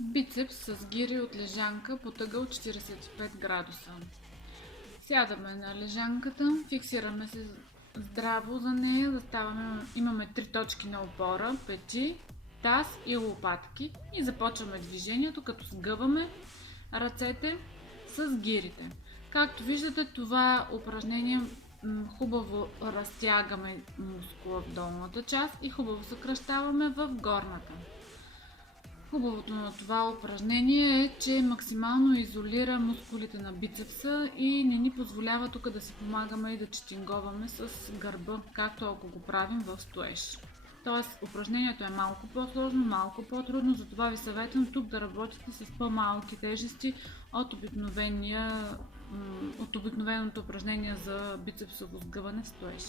Бицепс с гири от лежанка под ъгъл 45 градуса. Сядаме на лежанката, фиксираме се здраво за нея, заставаме, имаме 3 точки на опора, пети, таз и лопатки и започваме движението, като сгъваме ръцете с гирите. Както виждате, това упражнение хубаво разтягаме мускула в долната част и хубаво съкращаваме в горната. Хубавото на това упражнение е, че максимално изолира мускулите на бицепса и не ни позволява тук да си помагаме и да четинговаме с гърба, както ако го правим в стоеж. Тоест упражнението е малко по-сложно, малко по-трудно, затова ви съветвам тук да работите с по-малки тежести от обикновеното упражнение за бицепсово сгъване в стоеж.